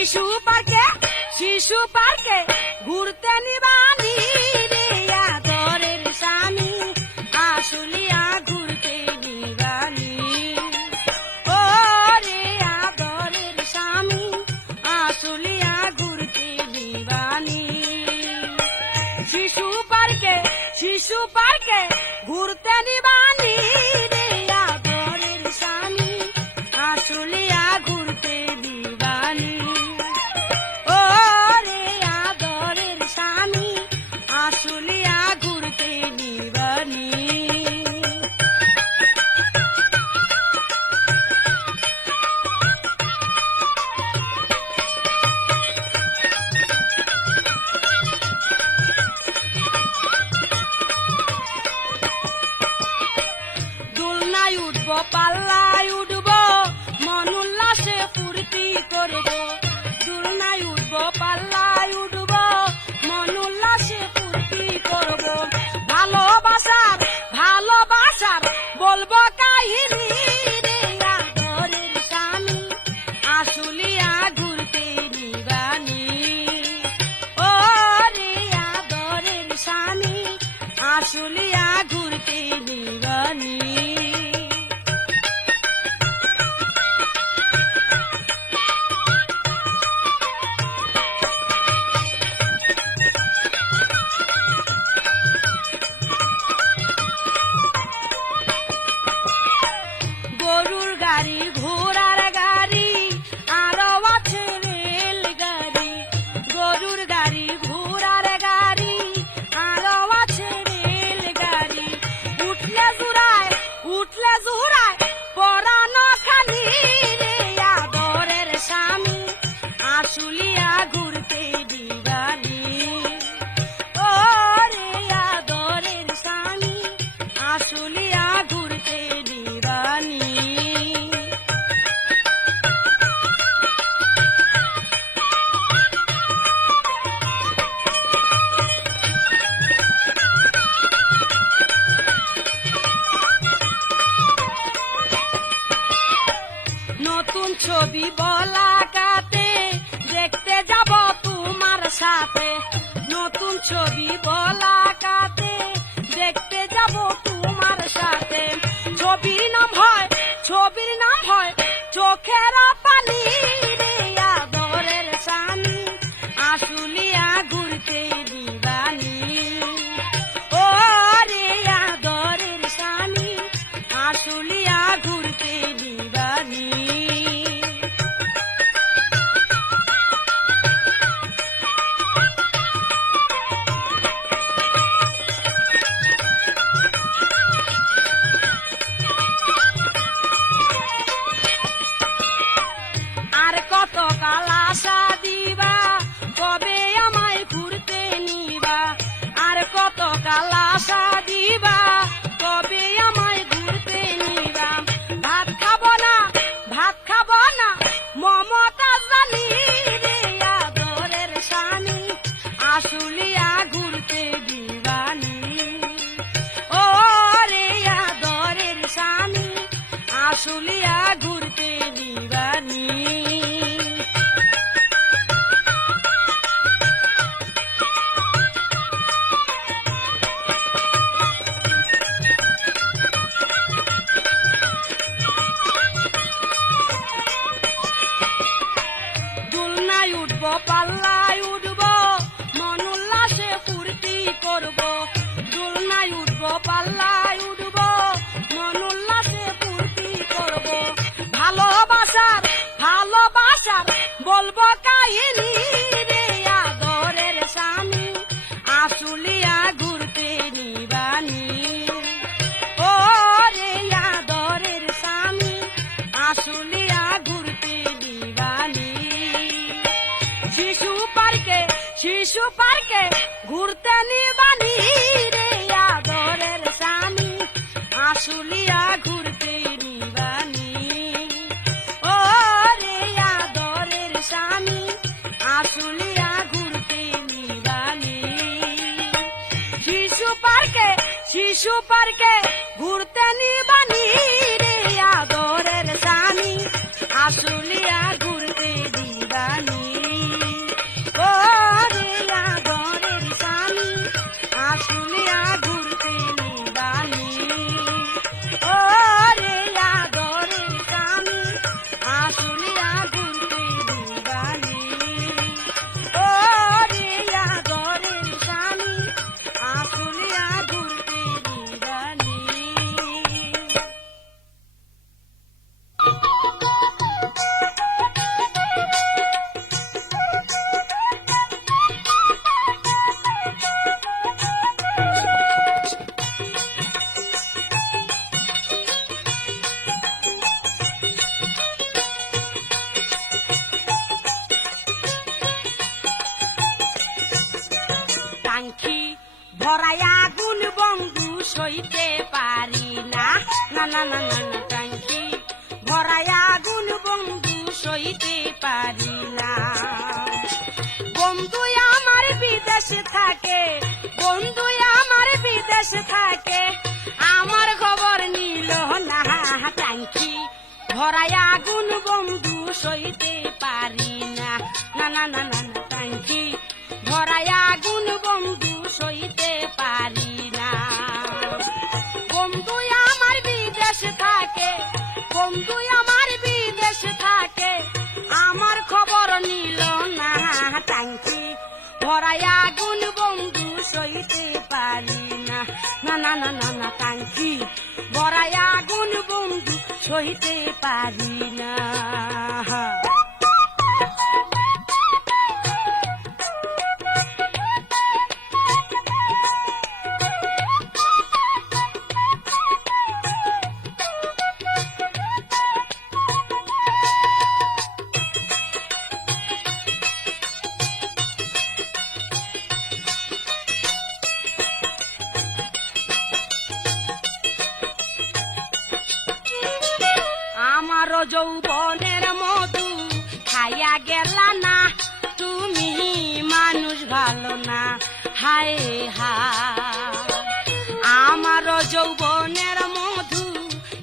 শিশু পার্কে ঘুরতে নিবানি রে আদরের স্বামী আসলিয়া ঘুরতে নিবানি ও রে আদরের স্বামী আসলিয়া ঘুরতে নিবানি শিশু পার্কে ঘুরতে নিবানি রে আদরের স্বামী আসলিয়া ঘুরতে নিবানি ও রে আদরের স্বামী আসলিয়া ঘুরতে নিবানি দোলনায় উঠবো পাল্লায় উঠবো মন উল্লাসে ফুর্তি করবো দোলনায় উঠবো পাল্লায় উঠবো মন উল্লাসে ফুর্তি করবো ভালোবাসার বলবো কাহিনী রে আদরের স্বামী আসলিয়া ঘুরতে নিবানি ও রে আদরের স্বামী আসলিয়া ঘুরতে নিবানি গরুর গাড়ি ঘোড়ার গাড়ি আরো আছে রেলগাড়ি গরুর গাড়ি ঘোড়ার গাড়ি আরো আছে রেলগাড়ি উঠলে জুড়ায় পরানো খালি রে আদরের স্বামী আসলিয়া ঘুরতে দিবানি ও রে আদরের স্বামী আসলিয়া ঘুরতে দিবানি নতুন ছবি বলাকাতে দেখতে যাব তোমার সাথে নতুন ছবি বলাকাতে দেখতে যাব তোমার সাথে ছবির নাম হয় চোখের পানি রে আদরের স্বামী আসলিয়া ঘুরতে দিবানি ও রে আদরের স্বামী আসলিয়া ঘুরতে দিবানি আর কত কাল আশা দিবা কবে আমায় ঘুরতে নিবা আর কত কাল আশা দিবা কবে আমায় ঘুরতে নিবা ভাত খাবো না মমতা জানি রে আদরের স্বামী আসলিয়া ঘুরতে দিবানি ও রে আদরের স্বামী আসলিয়া ঘুরতে দিবানি দোলনায় উঠবো পাল্লায় উঠবো মন উল্লাসে ফুর্তি করবো দোলনায় উঠবো পাল্লায় উঠবো মন উল্লাসে ফুর্তি করবো ভালোবাসার বলবো কাহিনী রে আদরের স্বামী আসলিয়া ঘুরতে নিবানি ও রে আদরের স্বামী আসলিয়া ঘুরতে নিবানি শিশু পার্কে ঘুরতে নিবানি রে আদরের স্বামী আসলিয়া ঘুরতে নিবানি ও রে আদরের স্বামী আসলিয়া ঘুরতে নিবানি শিশু পার্কে ঘুরতে নিবানি রে আদরের স্বামী আসলিয়া ঘুরতে দিবানি। সইতে পারি না, না না না না না টাঙ্কি ভরাই আগুন বন্ধু সইতে পারি না। বন্ধু আমার বিদেশে থাকে, বন্ধু আমার বিদেশে থাকে, আমার খবর নিল না টাঙ্কি ভরাই আগুন বন্ধু সইতে পারি না, না না না না না টাঙ্কি ভরাই আগুন বন্ধু সইতে পারি না। বন্ধু আমার বিদেশে থাকে, বন্ধু আমার বিদেশে থাকে, আমার খবর নিল না টাঙ্কি ভরাই আগুন বন্ধু সইতে পারি না, না না না না না টাঙ্কি ভরাই আগুন বন্ধু সইতে পারি না। আমার যৌবনের মধু খাইয়া গেলা না, তুমি মানুষ ভালো না, হায় হায়। আমার যৌবনের মধু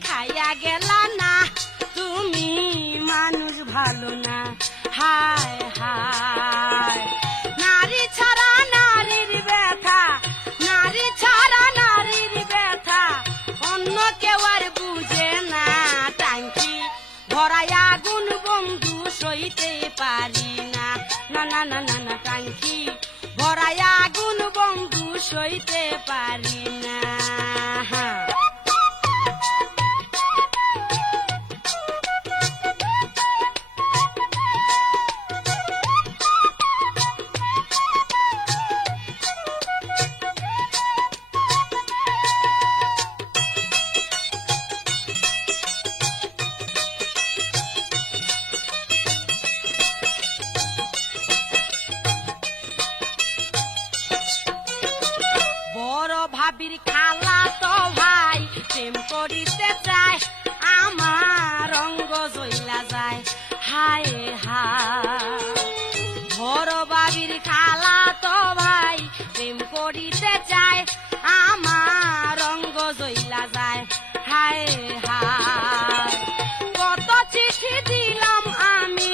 খাইয়া গেলা না, তুমি মানুষ ভালো না, হায় হায়। নারী ছাড়া নারীর ব্যথা, নারী ছাড়া নারীর ব্যথা অন্য কেউ আর বুঝে না টাঙ্কি ভরাই আগুন বন্ধু সইতে পারি না, না না না না না টাঙ্কি ভরাই আগুন বন্ধু সইতে পারি না। ভাবির খালা তো ভাই প্রেম করিতে চায়, আমার অঙ্গ জইলা যায়, হায় হায়। বড় ভাবির খালা তো ভাই প্রেম করিতে চায়, আমার অঙ্গ জইলা যায়, হায় হায়। কত চিঠি দিলাম আমি,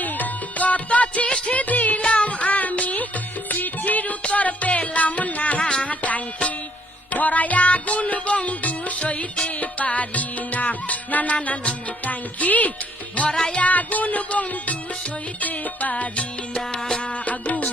কত চিঠি দিলাম আমি, চিঠির উত্তর পেলাম না টাঙ্কি ভরাই আগুন বন্ধু সইতে পারি না, না না না না না টাঙ্কি ভরাই আগুন বন্ধু সইতে পারি না। আগুন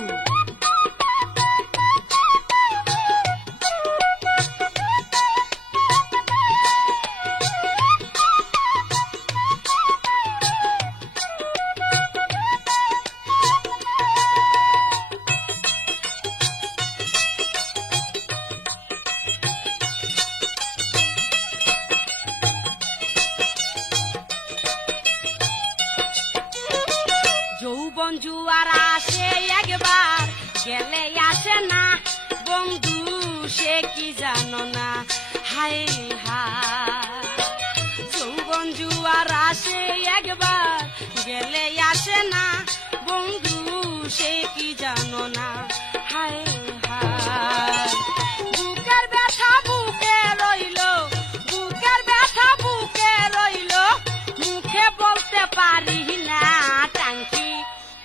যৌবন জুয়ার আসে একবার গেলে আসে না, বন্ধু সে কি জানো না, হায় হায়। যৌবন জুয়ার আসে একবার গেলে আসে না, বন্ধু সে কি জানো না, হায় হায়। বুকের ব্যথা বুকে রইল, বুকের ব্যথা বুকে রইল, মুখে বলতে পারি না টাঙ্কি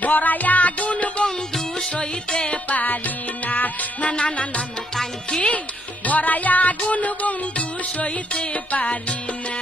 ভরাই আগুন বন্ধু সইতে পারি না, না না না না না টাঙ্কি ভরাই আগুন বন্ধু সইতে পারি না।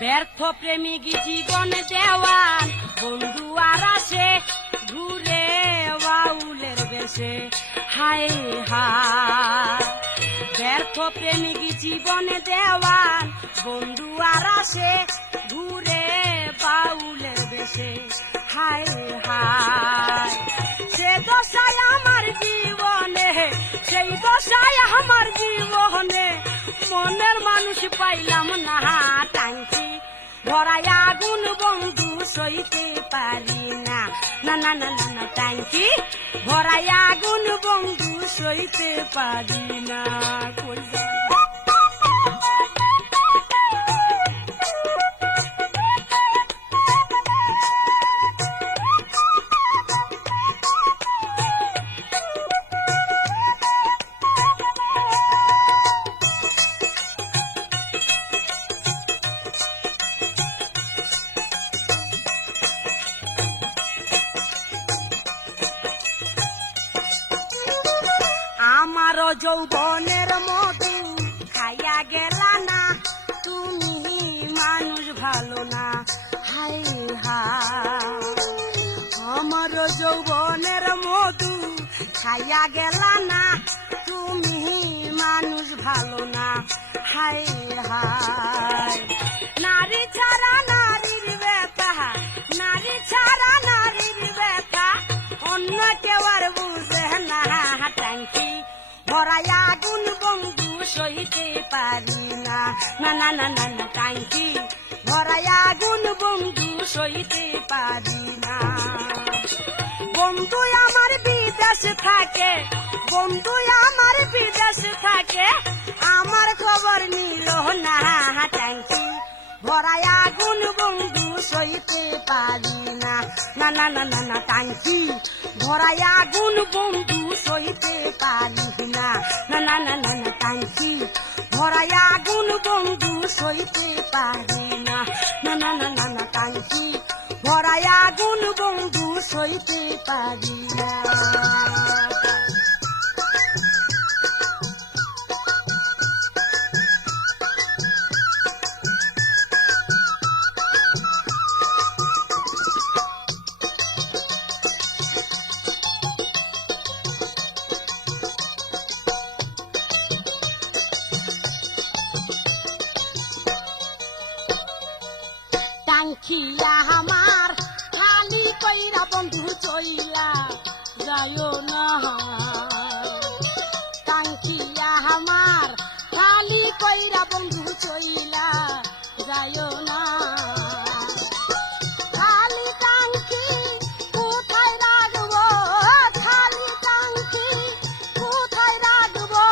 ব্যর্থ প্রেমিক জীবন দেওয়ান বন্ধু আর আসে ঘুরে বাউলের বেশে, হায় হায়। ব্যর্থ প্রেমিক জীবনে দেওয়ান বন্ধু আর আসে ঘুরে বাউলের বেশে। হায় হায় সে দশায় আমার জীবনে, সেই দশায় আমার জীবনে মনের মানুষ পাইলাম না। টাঙ্কি ভরাই আগুন বন্ধু সইতে পারি না। না না না না না টাঙ্কি ভরাই আগুন বন্ধু সইতে পারি না। কই যাই আমার যৌবনের মধু খাইয়া গেলা না, তুমি মানুষ ভালো না। হাই হাই আমার যৌবনের মধু খাইয়া গেলা না, তুমি মানুষ ভালো না। হাই হাই নারী ছাড়া নারীর ব্যথা, নারী ছাড়া নারীর ব্যথা অন্য কেউ আর বুঝে না। টাঙ্কি ভরাই আগুন বন্ধু সইতে পারি না। না না না না না টাঙ্কি ভরাই আগুন বন্ধু সইতে পারি না। বন্ধু আমার বিদেশ থাকে, বন্ধু আমার বিদেশ থাকে, আমার খবর নিল না। টাঙ্কি ভরাই আগুন বন্ধু সইতে পারি না। না না না না না টাঙ্কি ভরাই আগুন বন্ধু সইতে পারি না। না না না না না টাঙ্কি ভরাই আগুন বন্ধু সইতে পারি না। না না না না না টাঙ্কি ভরাই আগুন বন্ধু সইতে পারি না। টাঙ্কিয়া আমার খালি কইরা বন্ধু চইলা যাইও না। টাঙ্কিয়া আমার খালি কইরা বন্ধু চইলা যাইও না। খালি টাঙ্কি কোথায় রাখবো, খালি টাঙ্কি কোথায় রাখবো,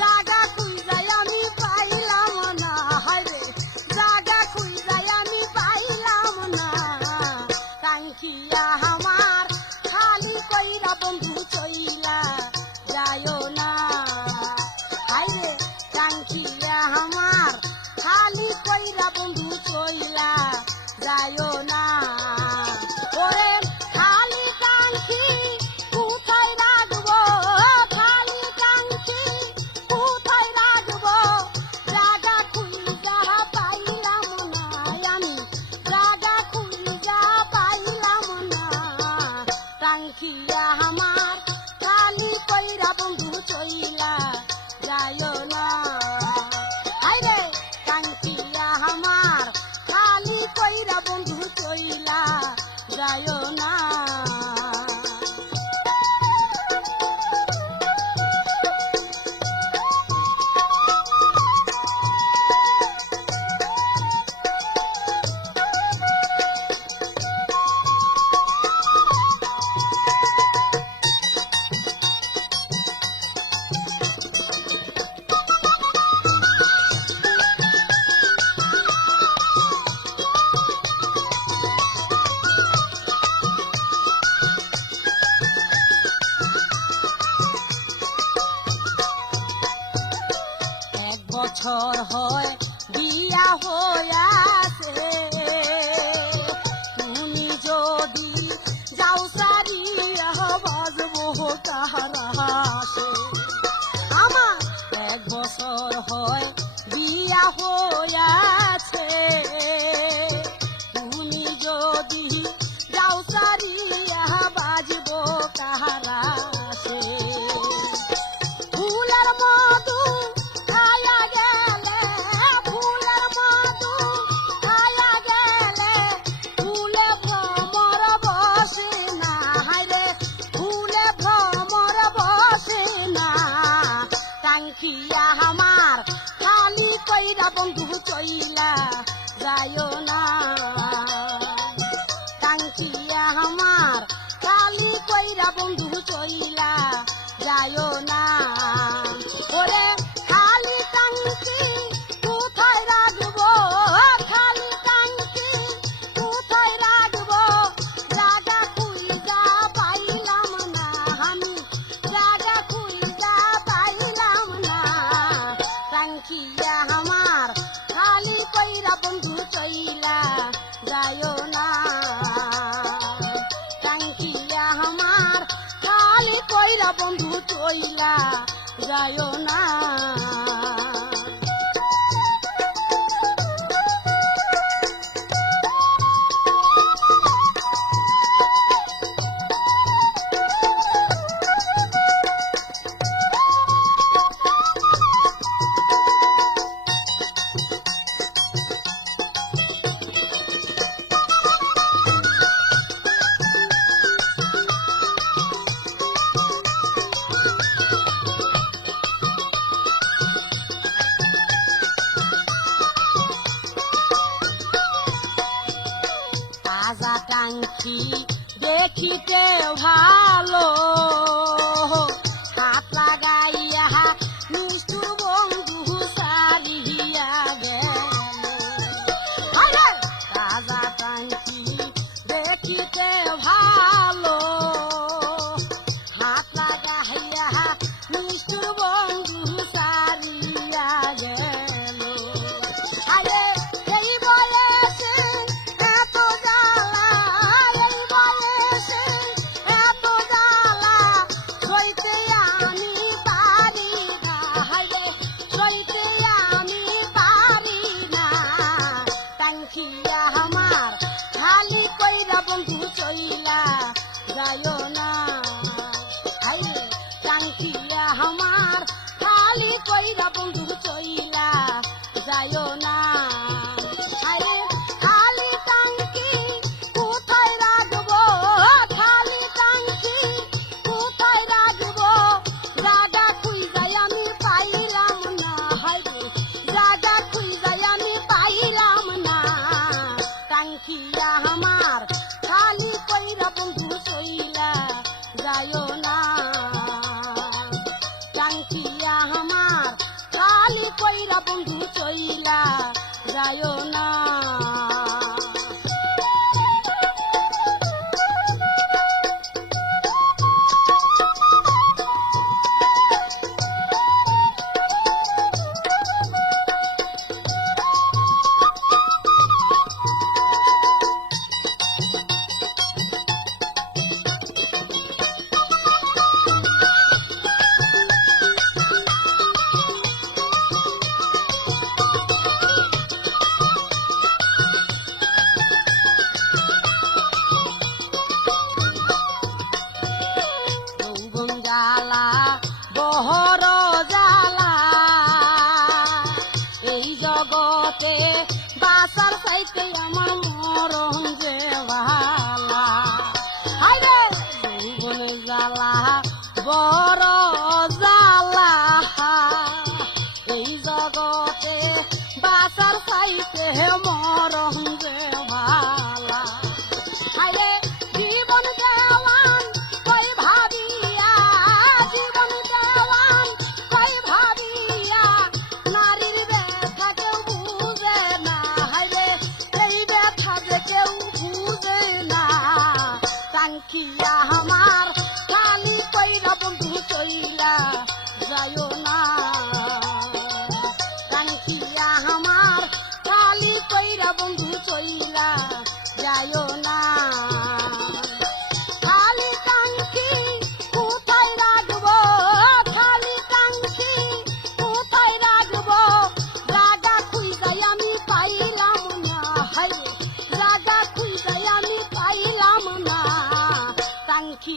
জায়গা খুঁজাই আমি পাইলাম না। হায়রে জায়গা খুঁজাই আমি পাইলাম না। টাঙ্কিয়া আমার খালি কইরা বন্ধু চইলা যাইও না। হায়রে টাঙ্কিয়া আমার খালি কইরা বন্ধু চইলা যাইও না। ওরে খালি টাঙ্কি কোথায় রাখবো, খালি টাঙ্কি কোথায় রাখবো, জায়গা খুঁজা পাইলাম না। আমি জায়গা খুঁজা পাইলাম না। টাঙ্কিয়া আমার খালি কইরা বন্ধু চইলা যাইও না। হায়রে টাঙ্কিয়া আমার খালি কইরা বন্ধু চইলা যায় না। তাজা টাঙ্কি দেখিতে ভালো, হাত লাগাইয়া নিষ্ঠুর বন্ধু সারিয়া গেল। তাজা টাঙ্কি দেখিতে ভালো, হাত লাগাইয়া নিষ্ঠুর বন্ধু সারিয়া গেল। আমার খালি কইরা বন্ধু চইলা যায় না। খালি টাঙ্কি কোথায় রাখবো, খালি টাঙ্কি কোথায় রাখবো, জায়গা খুঁজাই আমি পাইলাম না। জায়গা খুঁজাই আমি পাইলাম না। টাঙ্কিয়া আমার খালি কইরা বন্ধু চইলা যায় না। টাঙ্কিয়া আমার খালি কইরা বন্ধু চইলা যায় না। জ্বালা বহর জ্বালা এই জগতে বাসার চাইতে আমার মরণ যে ভালা। হায়রে যৌবন জ্বালা বড় জ্বালা এই জগতে বাসার চাইতে মরণ যে ভালা। হায়রে জীবন দেওয়ান কই ভাবিয়া, জীবন দেওয়ান কই ভাবিয়া, নারীর ব্যথা কেউ বুঝে না। হায়রে এই ব্যথা যে কেউ বুঝে না। টাঙ্কিয়া আমার খালি কইরা বন্ধু চইলা যায় না। টাঙ্কিয়া আমার খালি কইরা বন্ধু চইলা যায় না। খালি টাঙ্কি কোথায় রাখবো, খালি টাঙ্কি কোথায় রাখবো, জায়গা খুঁজাই আমি পাইলাম না। জায়গা খুঁজাই আমি পাইলাম না। টাঙ্কি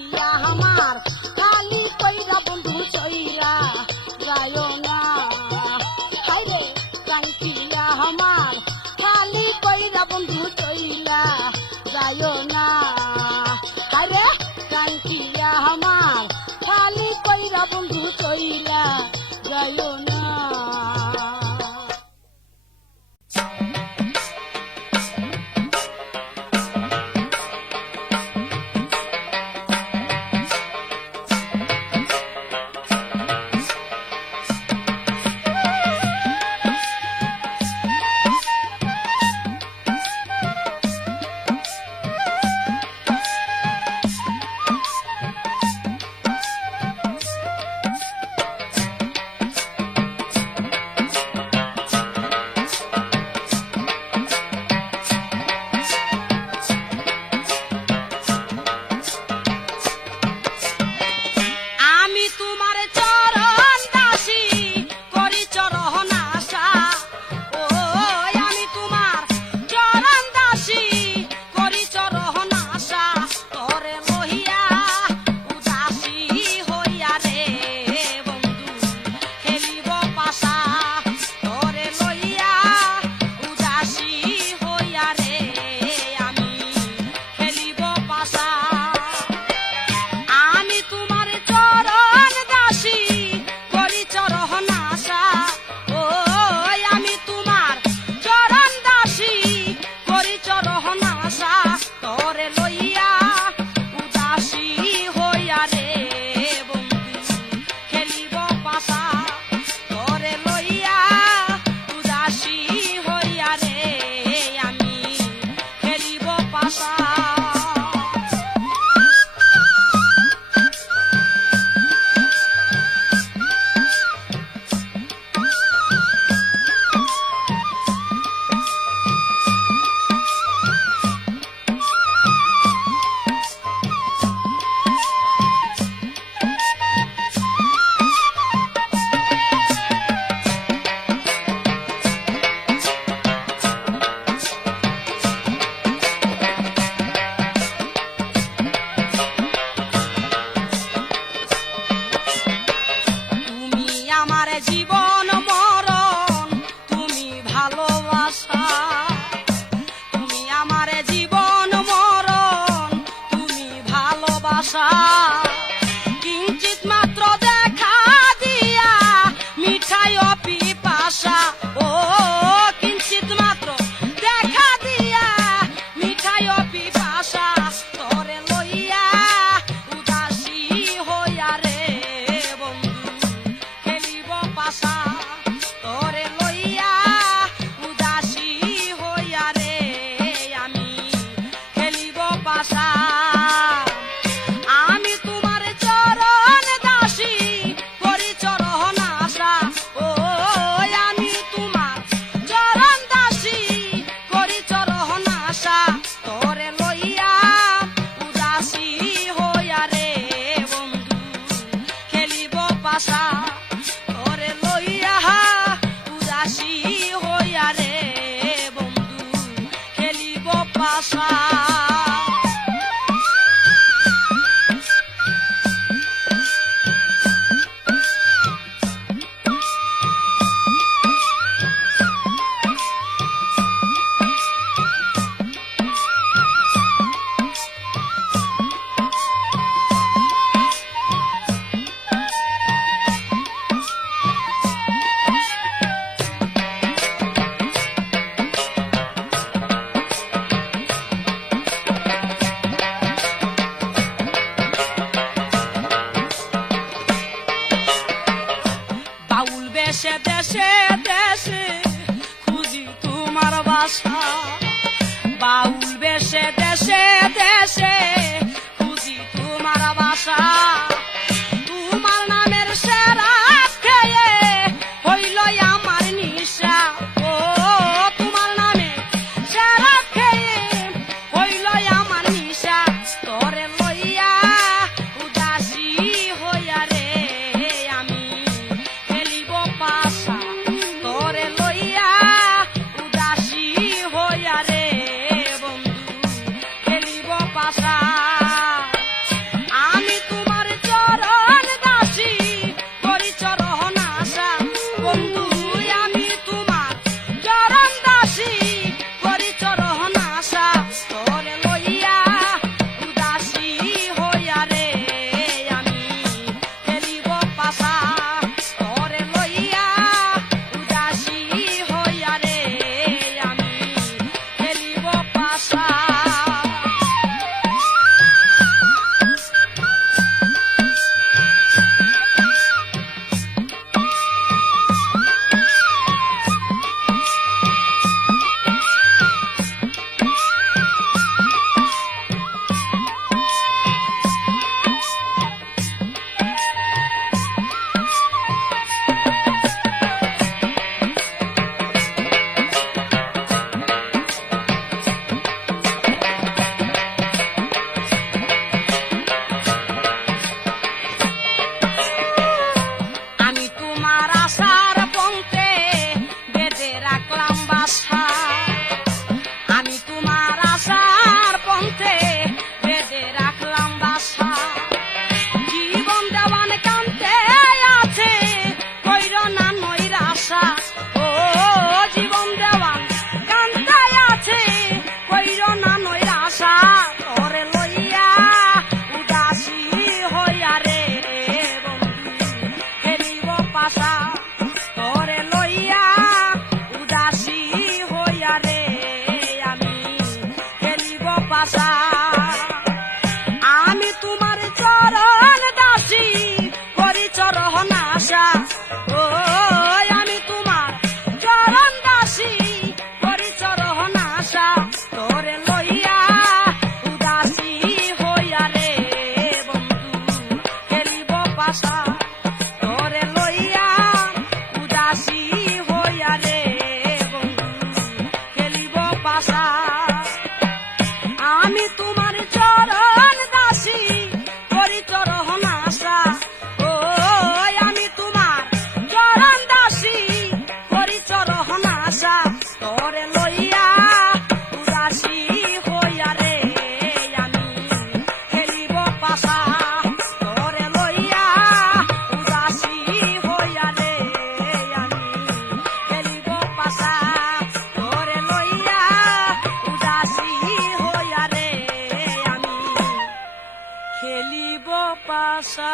বাসা। দেশে দেশে দেশে খুঁজি তোমার বাসা, বাউল বেশে দেশে দেশে খুঁজি তোমার বাসা। তোমার নামের সেরা খেয়ে হইল আমার নিশা, ও তোমার নামে সেরা খেয়ে হইল আমার নিশা। তোরে লইয়া উদাসী হইয়া রে আমি খেলিব পাশা, তোরে লইয়া উদাসী হইয়া রে বন্ধু খেলিব পাশা। আমি তোমার চরণ দাসী করি চরণ আশা, বন্ধু আমি তোমার চরণ দাসী করি চরণ আশা। তোরে লইয়া উদাসী হইয়া রে আমি খেলিব পাশা, তোরে লইয়া উদাসী হইয়া রে আমি খেলিব পাশা। আমি তোমার আশার পন্থে বেঁধে রাখলাম বাসা, আমি তোমার আশার পন্থে বেঁধে রাখলাম বাসা। জীবন দেওয়ান কান্তে আছে কইর না নৈরাশা, ও জীবন দেওয়ান কান্তে আছে কইর না নৈরাশা। তোরে লইয়া উদাসী হইয়া রে বন্ধু খেলিব পাশা, তোরে লইয়া উদাসী হইয়া রে আমি খেলিব পাশা। আমি তোমার চরণ দাসী করি চরণ আশা, ও আমি তোমার চরণ দাসী করি চরণ আশা। তোরে লইয়া উদাসী হইয়া রে বন্ধু খেলিব পাশা, তোরে লইয়া উদাসী হইয়া রে বন্ধু খেলিব পাশা। আমি তোমার চরণ দাসী করি চরণ আশা, ও আমি তোমার চরণ দাসী করি চরণ আশা। তোরে লইয়া উদাসী হইয়া রে আমি খেলিব পাশা, তোরে লইয়া উদাসী হইয়া রে আমি খেলিব পাশা, তোরে লইয়া উদাসী হইয়া রে আমি খেলিব পাশা।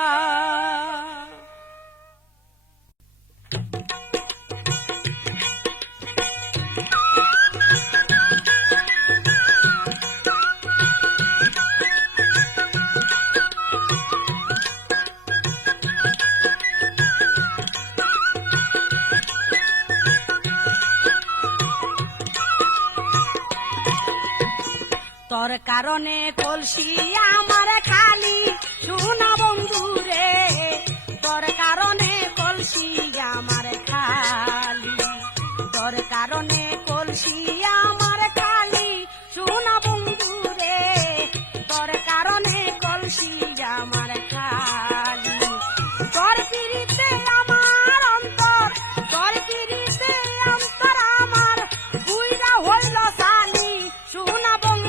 তোর কারণে কলসি আমার খালি শোনা বন্ধু রে, তোর কারণে কলসি আমার খালি, তোর কারণে কলসি আমার খালি শোনা বন্ধু রে, তোর কারণে কলসি আমার খালি। তোর পিড়িতে আমার অন্তর, তোর পিড়িতে অন্তর আমার বুইরা হইল সালি, শোনা বন্ধু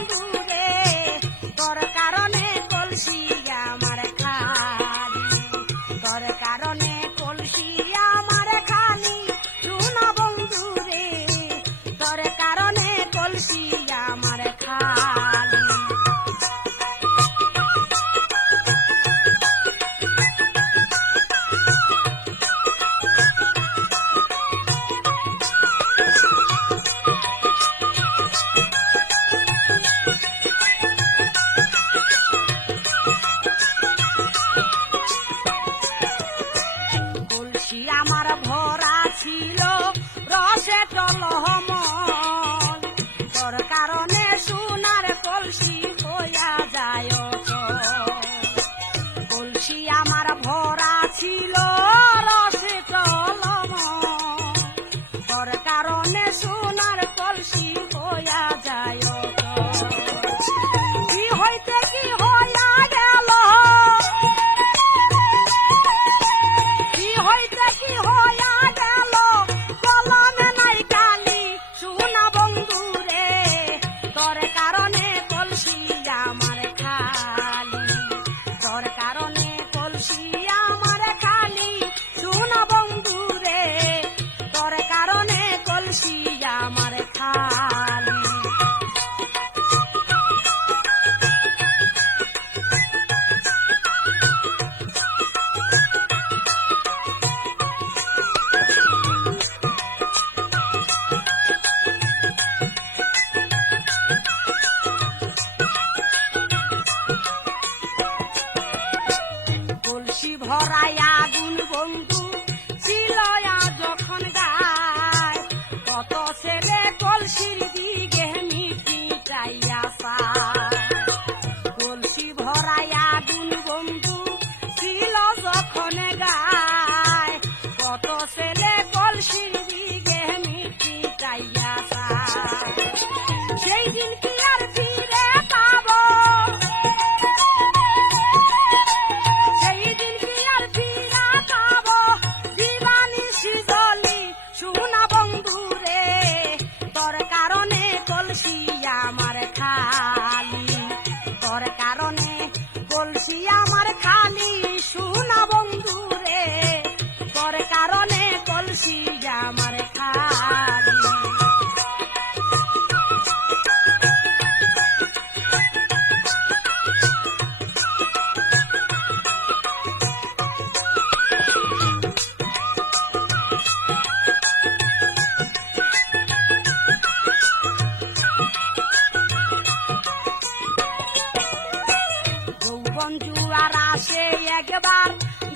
একবার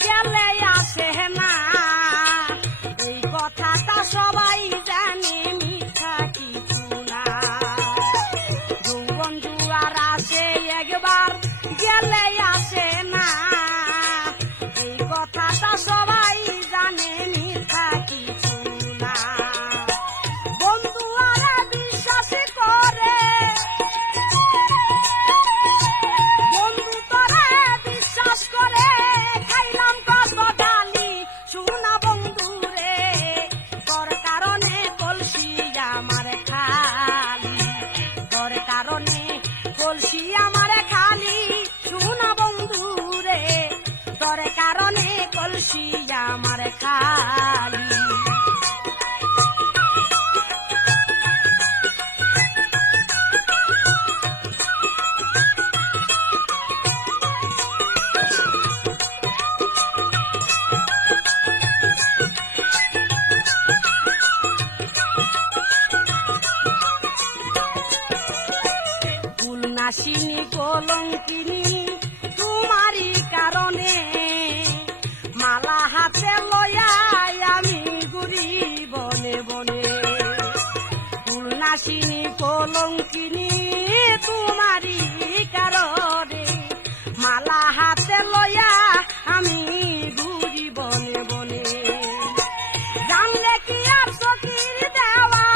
গেলে আসে না, এই কথাটা সবাই জানে, মিথ্যা কিছু না। বন্ধু আর আসে একবার গেলে আসে না, এই কথাটা সবাই জানে, মিথ্যা কিছু না। বন্ধু আর বিশ্বাস করে, বন্ধু তোরে বিশ্বাস করে, খাইলাম কত গালি শোনা বন্ধু রে, তোর কারণে কলসি আমার খালি, তোর কারণে কলসি আমার খালি শোনা বন্ধু রে, তোর কারণে কলসি আমার খালি। নাসিনী কলঙ্কিনী তোমারই কারণে, মালা হাতে লয়া আমি ঘুরি বনে বনে। ফুল নাসিনী কলঙ্কিনী তোমারই কারণে, মালা হাতে লয়া আমি ঘুরি বনে বনে। জানলে কি আর সখীর দেওয়া,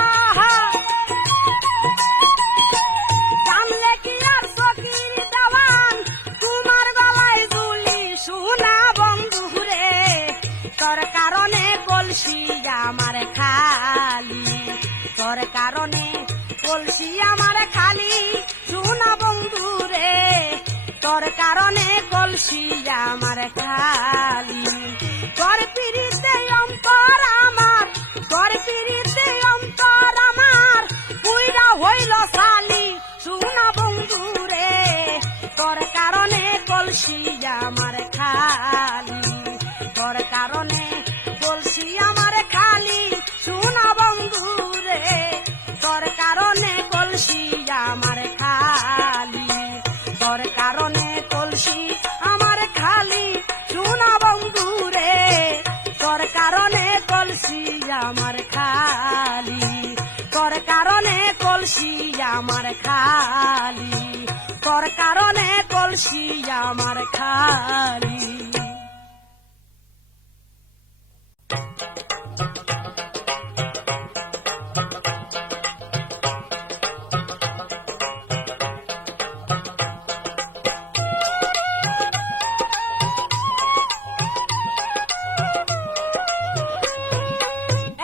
জানলে কি আর সখীর দেওয়ান, তোমার গলায় দুলি শোনা বন্ধু রে, তোর কারণে কলসি আমার খালি, তোর কারণে কলসি আমার খালি শোনা বন্ধু রে, তোর কারণে কলসি আমার খালি। তোর পিড়িতে অন্তর আমার, তোর পিড়িতে অন্তর আমার পুইরা হইল সালি শোনা বন্ধু রে, তোর কারণে কলসি আমার খালি, তোর কারণে কলসি আমার খালি শোনা বন্ধু রে, তোর কারণে কলসি আমার খালি, তোর কারণে কলসি আমার খালি শোনা বন্ধু রে, তোর কারণে কলসি আমার খালি, তোর কারণে কলসি আমার খালি, তোর কারণে কলসি আমার খালি।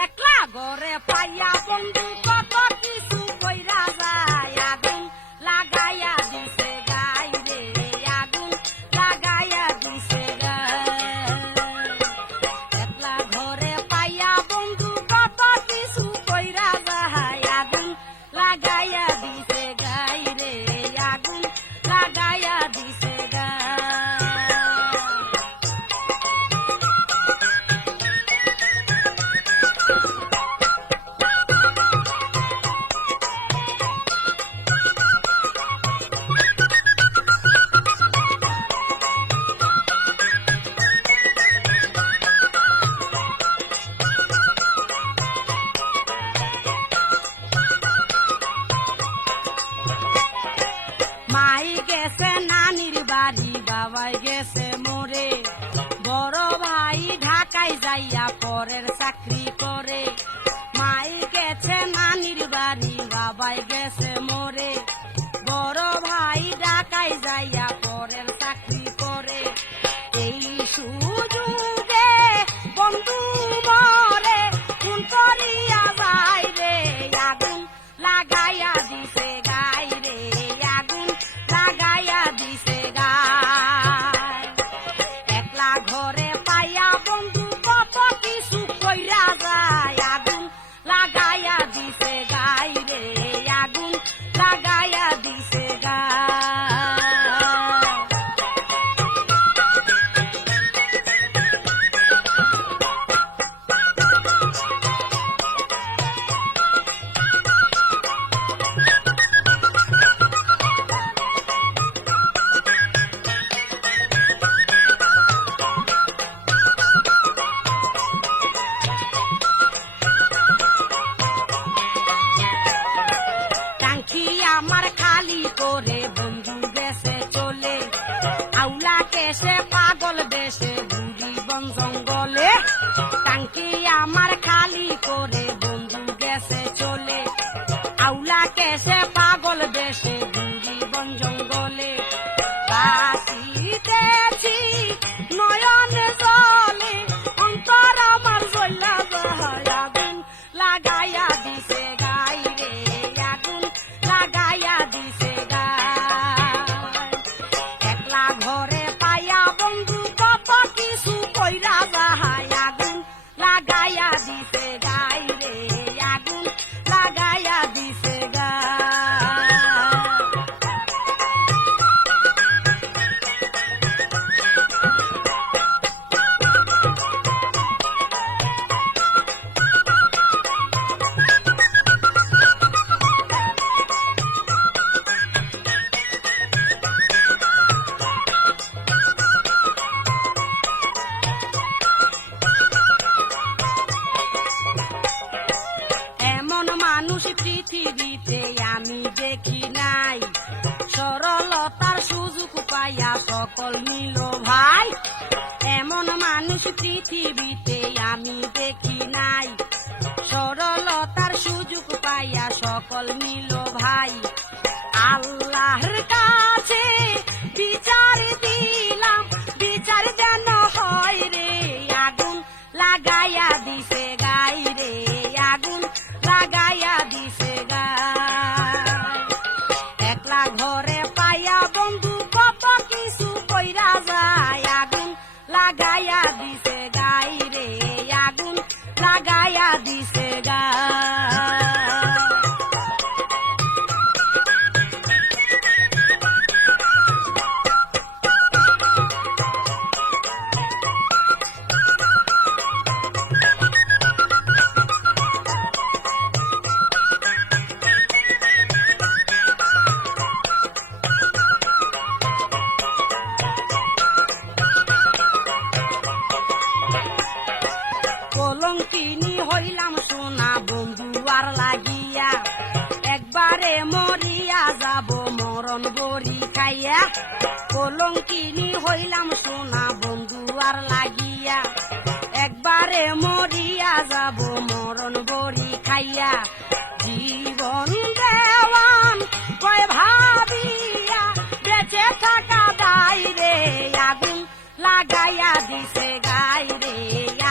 একলা ঘরে পাইয়া বন্ধু কত কিছু কইরা যায়, আগুন লাগাইয়া দিছে গাই রে, আগুন লাগাইয়া দিছে গাই। একলা ঘরে পাইয়া বন্ধু কত কিছু কইরা যায়, আগুন লাগাইয়া দিছে গাই রে, আগুন লাগাইয়া দিছে গাই। মাই গেছে নানির বাড়ি, বাবাই গেছে মোরে, বড় ভাই ঢাকায় যাইয়া পরের চাকরি করে। মাই গেছে নানির বাড়ি, বাবাই গেছে মোরে, বড় ভাই ঢাকায় যাইয়া পরের চাকরি করে। এই সুযোগে বন্ধু মরে কোন করিয়া যায় রে, আগুন লাগাইয়া দিছে গাই রে, আগুন লাগাইয়া দিছে গাই। একলা ঘরে পাইয়া বন্ধু কত কিছু কইরা যায়, আগুন লাগাইয়া দিছে গাই রে, আগুন লাগাইয়া দিছে গাই। সরলতার সুযোগ পাইয়া সকল নিল ভাই, এমন মানুষ পৃথিবীতে আমি দেখি নাই। সরলতার সুযোগ পাইয়া সকল নিল ভাই, আল্লাহর কাছে বিচার দিলাম, বিচার যেন হয় রে, আগুন লাগাইয়া দিছে গাই রে, আগুন লাগাইয়া দিছে গাই। একলা ঘরে পাইয়া বন্ধু কত কিছু কইরা যায়, আগুন লাগাইয়া দিছে গাই রে, আগুন লাগাইয়া দিছে গাই। কলঙ্কিনী হইলাম সোনা বন্ধু আর লাগিয়া, একবারে মরিয়া যাব মরণ বড়ি খাইয়া। কলঙ্কিনী হইলাম সোনা বন্ধু আর লাগিয়া, একবারে মরিয়া যাব মরণ বড়ি খাইয়া। জীবন দেওয়ান কয় ভাবিয়া বেঁচে থাকা দায় রে, আগুন লাগাইয়া দিছে গাই রে,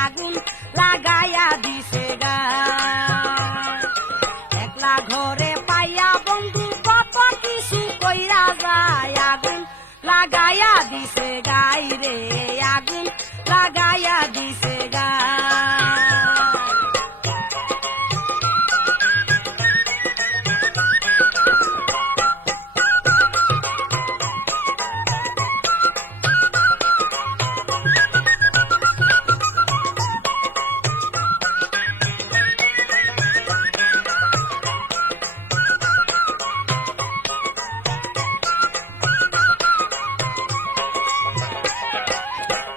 আগুন লাগাইয়া দিছে গাই। একলা ঘরে পাইয়া বন্ধু কত কিছু কইরা যায়, আগুন লাগাইয়া দিছে গাই রে, আগুন লাগাইয়া দিছে গাই।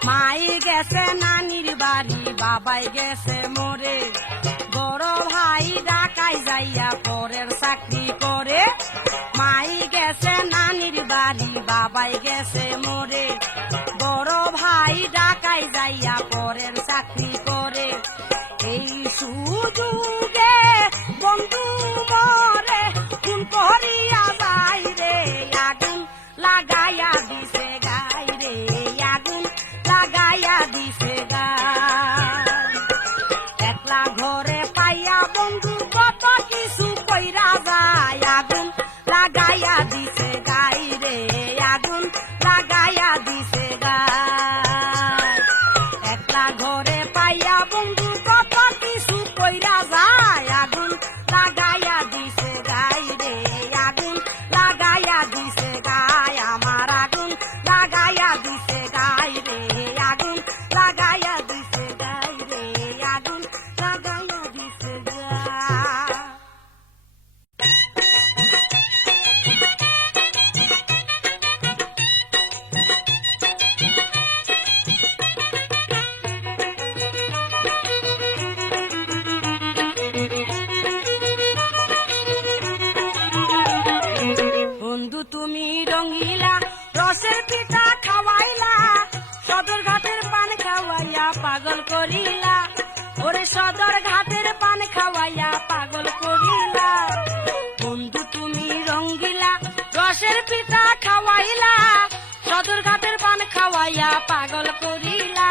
মাই গেছে নানির বাড়ি, বাবাই গেছে মোরে, বড় ভাই ঢাকায় যাইয়া পরের চাকরি করে। মাই গেছে নানির বাড়ি, বাবাই গেছে মোরে, বড় ভাই ঢাকায় যাইয়া পরের চাকরি করে। এই সুযোগে বন্ধু মরে কোন করিয়া যাই রে, আগুন লাগাইয়া দিছে গাই রে, আগুন লাগাইয়া দিছে গাই। একলা ঘরে পাইয়া বন্ধু কত কিছু কইরা যায়, আগুন লাগাইয়া দিছে গাই রে, আগুন লাগাইয়া দিছে গাই। একলা ঘরে পাইয়া বন্ধু কত কিছু কইরা যায়, আগুন লাগাইয়া দিছে গাই রে, আগুন লাগাইয়া দিছে গাই। আমার আগুন লাগাইয়া দিছে গাই রে, আগুন লাগাইয়া দিছে গাই রে, আগুন লাগাইয়া দিছে গাই। বন্ধু তুমি রঙিলা রসের পিঠা খাওয়াইলা, সদর ঘাটের পান খাওয়াইয়া পাগল করিলা, ওরে সদর ঘাটের পান খাওয়াইয়া পাগল করিলা। বন্ধু তুমি রঙিলা রসের পিঠা খাওয়াইলা, সদর ঘাটের পান খাওয়াইয়া পাগল করিলা,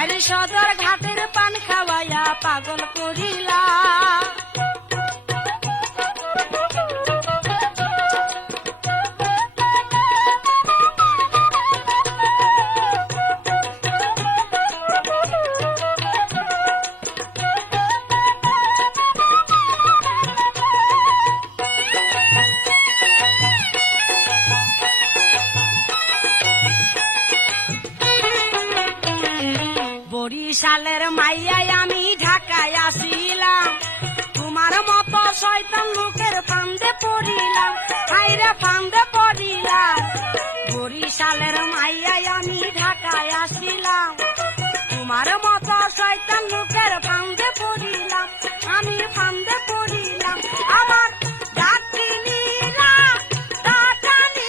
আরে সদর ঘাটের পান খাওয়াইয়া পাগল করিলা। বরিশালের মাইয়ায় আমি ঢাকায় আসিলাম, তোমার মতো শয়তান লোকের ফান্দে পড়িলাম, হাইরে ফান্দে পড়িলাম। বরিশালের মাইয়ায় আমি ঢাকায় আসিলাম, তোমার মতো শয়তান লোকের ফান্দে পড়িলাম, আমি ফান্দে পড়িলাম। আমার ডাকিনীরা ডাকানি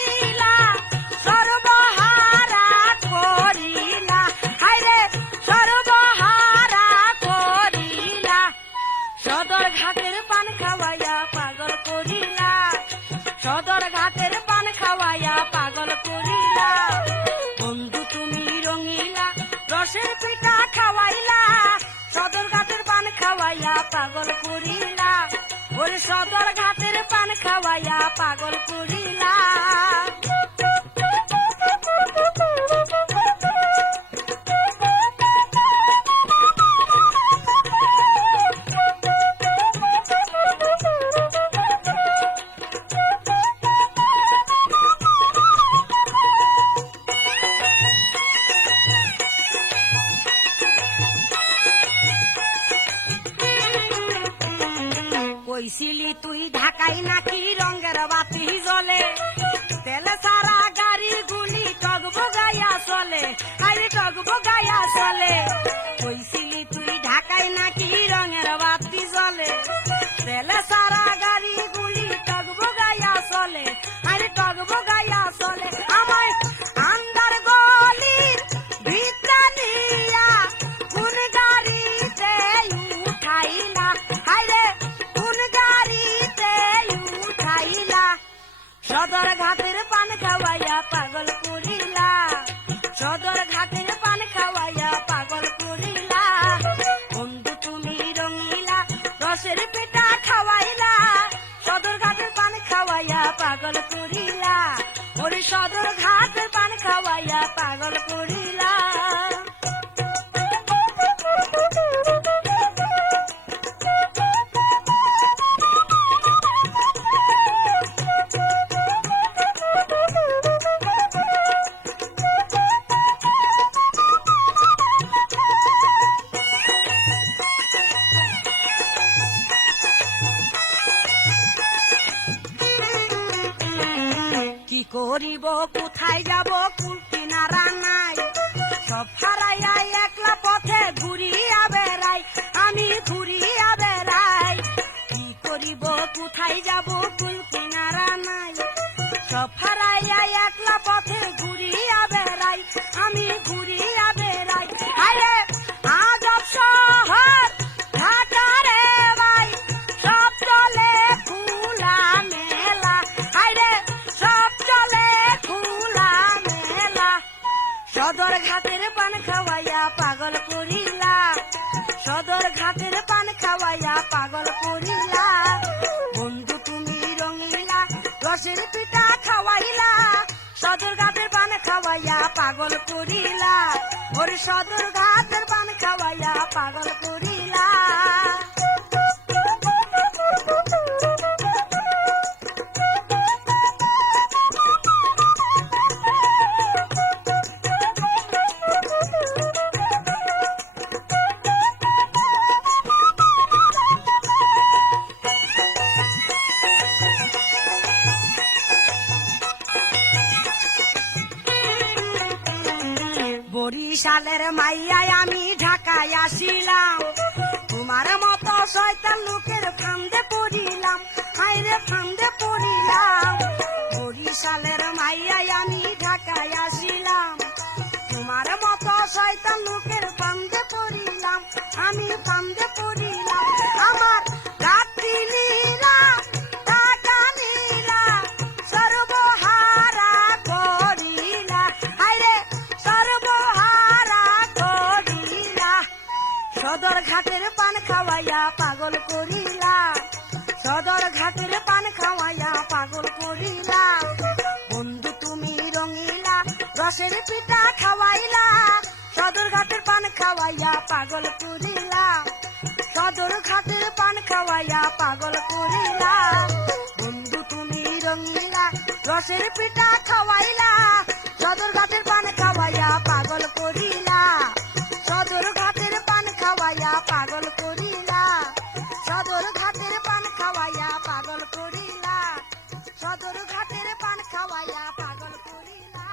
পাগল করিলা, ওর সদর ঘাটের পান খাওয়াইয়া পাগল করিলা। কইছিলি তুই ঢাকাই নাকি রঙের বাতি জ্বলে, তেলে সারা গাড়ি গুলি টগবগাইয়া চলে, আরে টগবগাইয়া চলে। কইছিলি তুই ঢাকাই নাকি রঙের বাতি জ্বলে, তেলে সারা গাড়ি গুলি টগবগাইয়া চলে, আরে টগবগাইয়া চলে। আমায় আন্দার গলির ভিতরে নিয়া কোন গাড়িতে উঠাইলা, হায়রে সদর ঘাটের পান খাওয়াইয়া পাগল করিলা, সদর ঘাটের পান খাওয়াইয়া পাগল করিলা। বন্ধু তুমি রঙিলা, রসের পিঠা খাওয়াইলা, সদর ঘাটের পান খাওয়াইয়া পাগল করিলা, ওরে সদর ঘাটের পান খাওয়াইয়া পাগল করিলা। করিব কোথায় যাব কুল কিনারা নাই, সব হারাইয়া একলা পথে ঘুরিয়া বেড়াই, আমি ঘুরিয়া বেড়াই। কি করিব কোথায় যাব কুল কিনারা নাই, সব হারাইয়া একলা পথে ঘুরিয়া বেড়াই, আমি ঘুরিয়া বেড়াই। আরে আজব শহর ঢাকা রে ভাই, সব চলে খোলা মেলা, আরে সব চলে খোলা মেলা। সদর ঘাটের পান খাওয়াইয়া পাগল করিলা, সদর ঘাটের পান খাওয়াইয়া পাগল করিলা। বন্ধু তুমি রঙিলা, রসের পিঠা খাওয়াইলা, সদর ঘাটের পান খাওয়াইয়া পাগল করিলা, ওর সদর ঘাটের পান খাওয়াইয়া পাগল করিলা। বরিশালের মাইয়ায় আমি ঢাকায় আসিলাম, তোমার মতো শয়তান লোকের ফান্দে পড়িলাম, হায়রে ফান্দে পড়িলাম। বরিশালের মাইয়ায় আমি ঢাকায় আসিলাম, তোমার মতো শয়তান লোকের ফান্দে পড়িলাম, আমি ফান্দে পড়িলাম। আমার রাত্রি লীলা টাকা নীলা সর্বহারা করিলা, হায়রে সর্বহারা করিলা। সদর ঘাটের পান খাওয়াইয়া পাগল করিলা, সদর ঘাটের পান খাওয়াইয়া পাগল করিলা। বন্ধু তুমি রঙিলা, রসের পিঠা খাওয়াইলা, সদর ঘাটের পান খাওয়াইয়া পাগল করিলা, সদর ঘাটের পান খাওয়াইয়া পাগল করিলা। বন্ধু তুমি রঙিলা, রসের পিঠা খাওয়াইলা, সদর ঘাটের পান খাওয়াইয়া পাগল করিলা, সদর ঘাটের পান খাওয়াইয়া পাগল করিলা, সদর ঘাটের পান খাওয়াইয়া পাগল করিলা, সদর ঘাটের পান খাওয়াইয়া পাগল করিলা।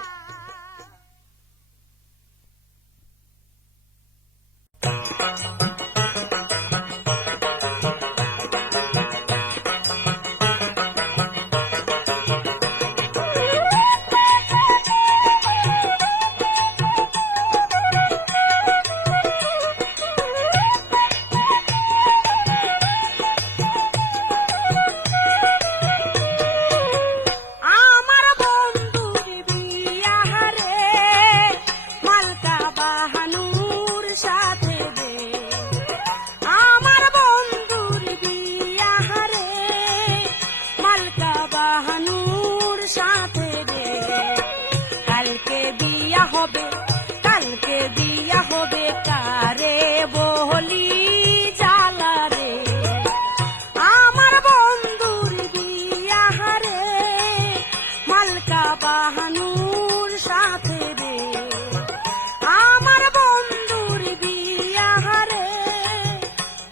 মালকা বাহানুর সাথে রে আমার বন্ধুর বিয়া রে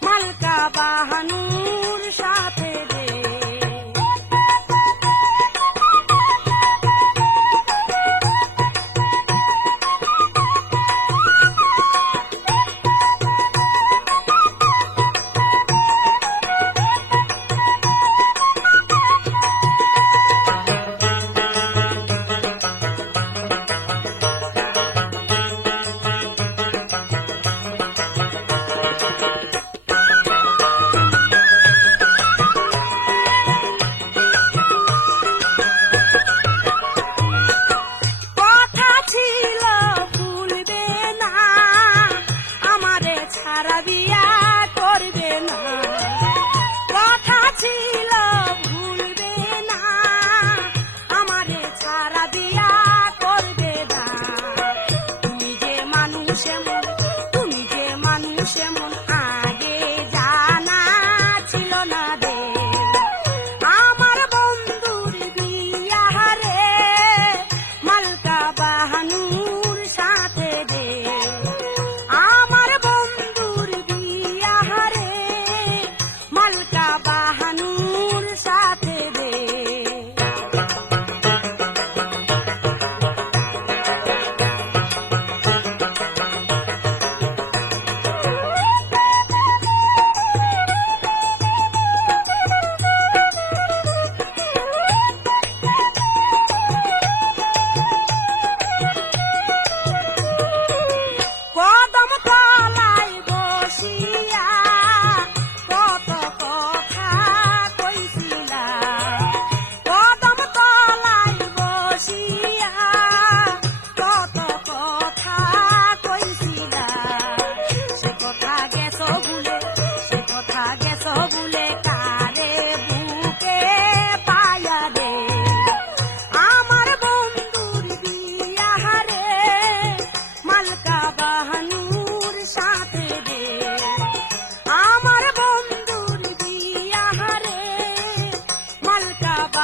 মালকা বাহানুর সাথে রে যেমন আগে জানা ছিল না রে আমার বন্ধুর বিয়া রে মালকা বাহানুর সাথে রে আমার বন্ধুর বিয়া রে মালকা বাহানুর সাথে রে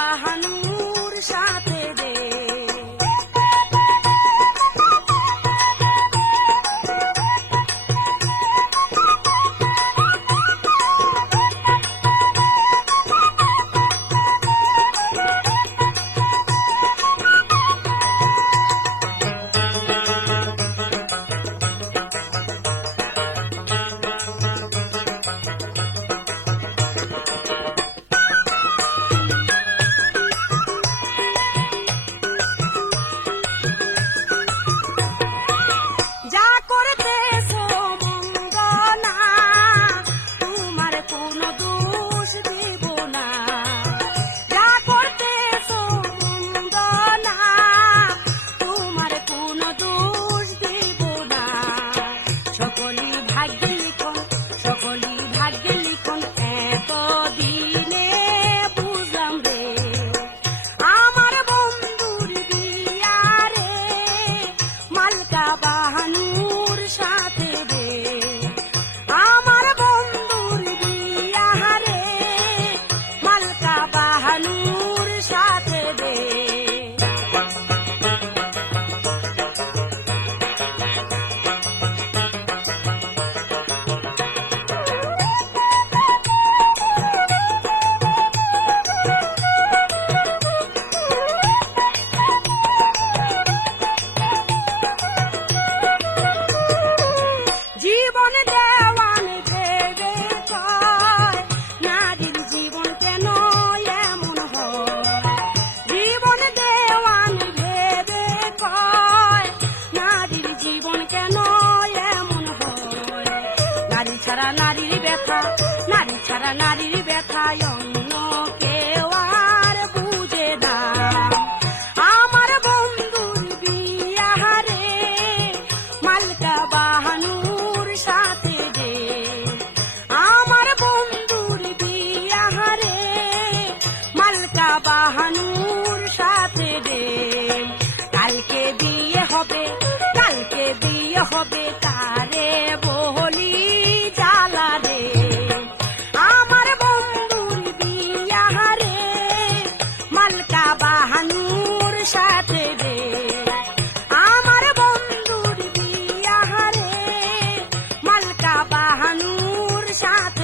বাহানুর সাথে রে বাহানুর সাথে রে আমার বন্ধুর বিয়া রে মালকা বাহানুর সাথে রে জীবন দেওয়ান ভেবে কয় নারীর জীবন কেন এমন হয় জীবন দেওয়ান ভেবে কয় নারীর জীবন কেন এমন হয় নারী ছাড়া নারীর ব্যথা নারী ছাড়া নারীর ব্যথা অন্য কেউ আর বুঝে না আমার বন্ধুর বিয়া রে মালকা বাহানুর সাথে রে আমার বন্ধুর বিয়া রে মালকা বাহানুর সাথে রে কালকে বিয়ে হবে তারে বলি জ্বালা রে আমার বন্ধুর বিয়া সাথে